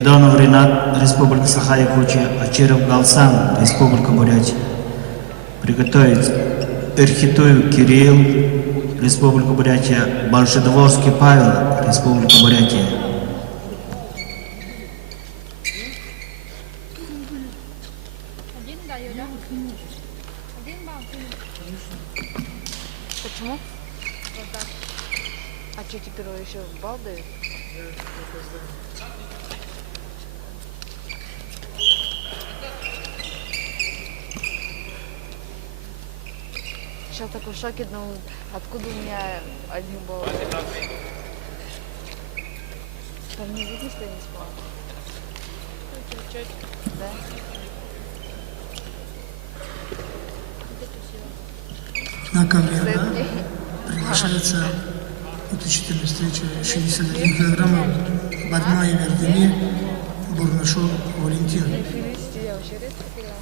Донов Ренат, Республика Саха-Якутия, Ачиров Галсан, Республика Бурятия. Приготовить Эрхитуев Кирилл, Республика Бурятия, Большедворский Павел, Республика Бурятия. Почему? А что теперь еще бал дают? Сейчас такой в шоке, но откуда у меня один балл? Там не видно, что я не спала. Да? На Камерна приглашается уточнительная встреча 61 килограммов Бадма и Вердени Бурнашов Валентин. Я вообще редко пила.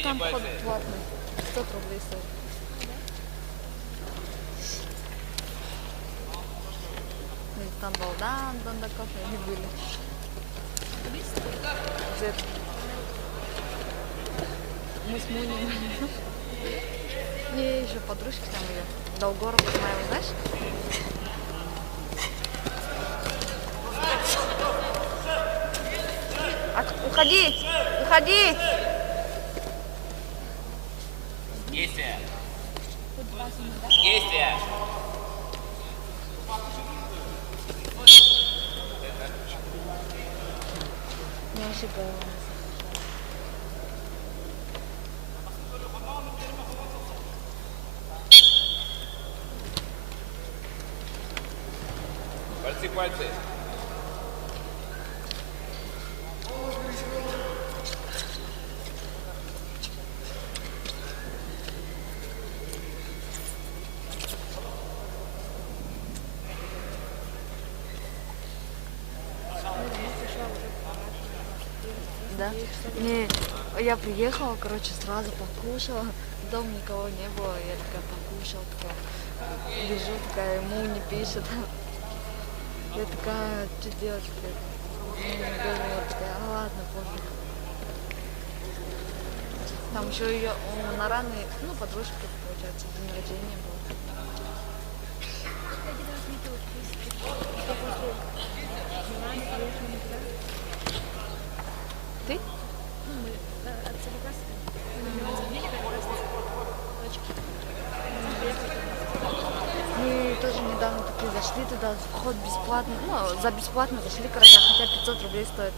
Там вход платный, 500 рублей стоит. Там Балдан, Дондаков, они были. Зет. Мы с Муней. Не, еще подружки там ее. Долгорова, моя, знаешь? Уходить! Уходить! Действие! Действие! Не ошибаюсь. Пальцы, пальцы! Да? Не, я приехала, короче, сразу покушала. Дома никого не было, я такая покушала, такая лежу, такая, ему не пишет. Я такая, что делать теперь? Я такая, ладно, пофиг. Там еще ее на раны, ну, подружки, получается, день рождения был. Ты? Мы тоже недавно такие зашли туда, вход бесплатный, ну, за бесплатно зашли, короче, хотя 500 рублей стоит.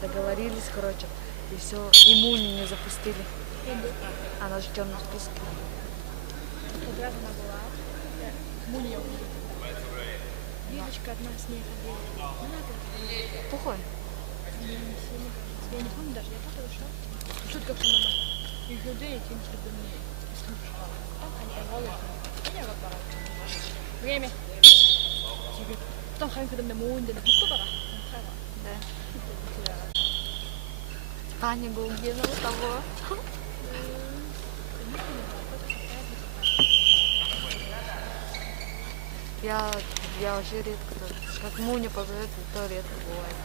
Договорились, короче, и все, и Муни не запустили. Она же в темном списке. Девочка от нас не ходила. Плохой. Я не помню даже, я тоже ушел. Тут как мама. Их людей, тем, чтобы мне слушала. Так они говорят. Я не говорю. Время. Потом хан когда мне мой день, кто bara. Да. Таня Голгина с тобой. Я вообще редко, как Муня позовет, то редко бывает.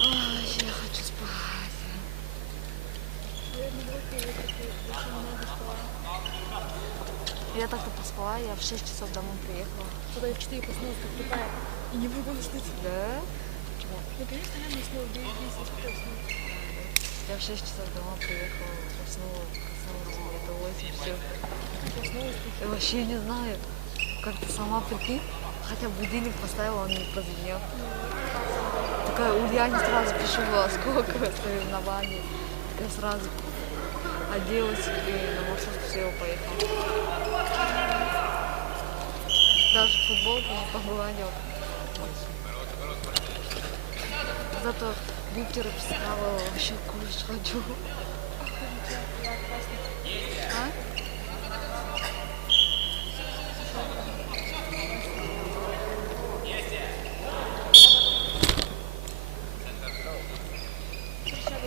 Ой, я хочу спать. Я так-то поспала, я в 6 часов домой приехала. Когда я в 4 проснулась, как тупая. И не могу уснуть. Да? Ну, конечно, я не уснула, 10 уснуть. Я в 6 часов домой приехала, проснулась где-то 8, все. Как я снова Я вообще не знаю, как ты сама прикинь, хотя будильник поставила, он не прозвенел. Такая, Ульяне сразу пишу, сколько соревнований. Я сразу оделась и на маршрутку села, поехала. Даже футболку не погладила. Зато бутеры представила, вообще кушать хочу. А?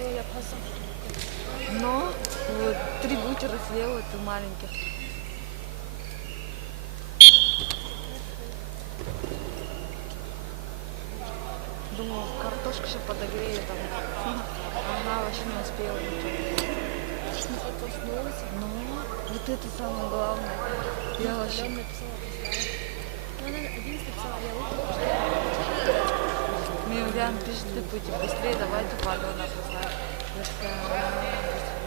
я опоздала. Но вот 3 бутера съела, это маленьких. Думаю, картошку сейчас подогрею там. Ага, вообще не успела ничего. Смысл проснулась. Ну, вот это самое главное. Я вообще... Алена написала, ну, она 11 написала, а я выпала. Мне Ульяна пишет, ты будете быстрее, давайте Пардона поставь. Я такая...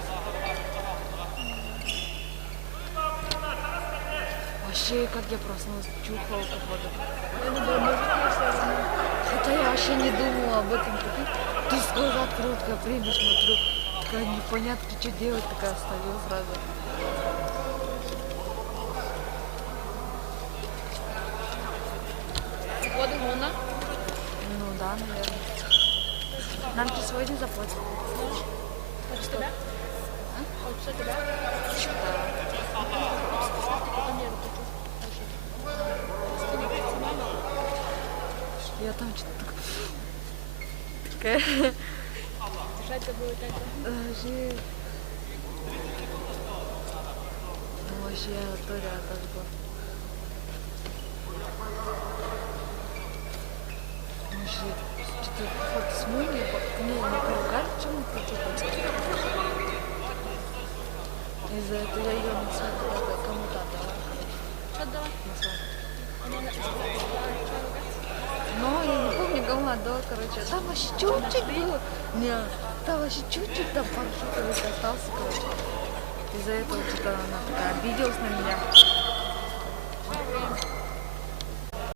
Вообще, как я проснулась, чухала походу. Я думала, может, конечно, Хотя я вообще не думала об этом. Ты глаза открыла, такая время смотрю. Такая непонятно, что делать, такая оставила сразу. воду можно. Ну да, наверное. Нам что сегодня заплатят? Хочешь тебя? А? Хочешь тебя? Да. Потом я заплачу. Скинь мама. Я там что-то такая... Решать будет это. Вообще... Ну вообще, я то рядом была. Мужик, что-то вот с мумией, не поругали, почему ты что-то? Из-за этого я ее нашла когда-то кому-то отдала. Что отдала? Нашла. Она сказала, что ругаться? Но я не помню, кому отдала, короче. Там вообще чуть-чуть было. Не, там вообще чуть-чуть там паршутовик остался, короче. Из-за этого что-то она такая обиделась на меня.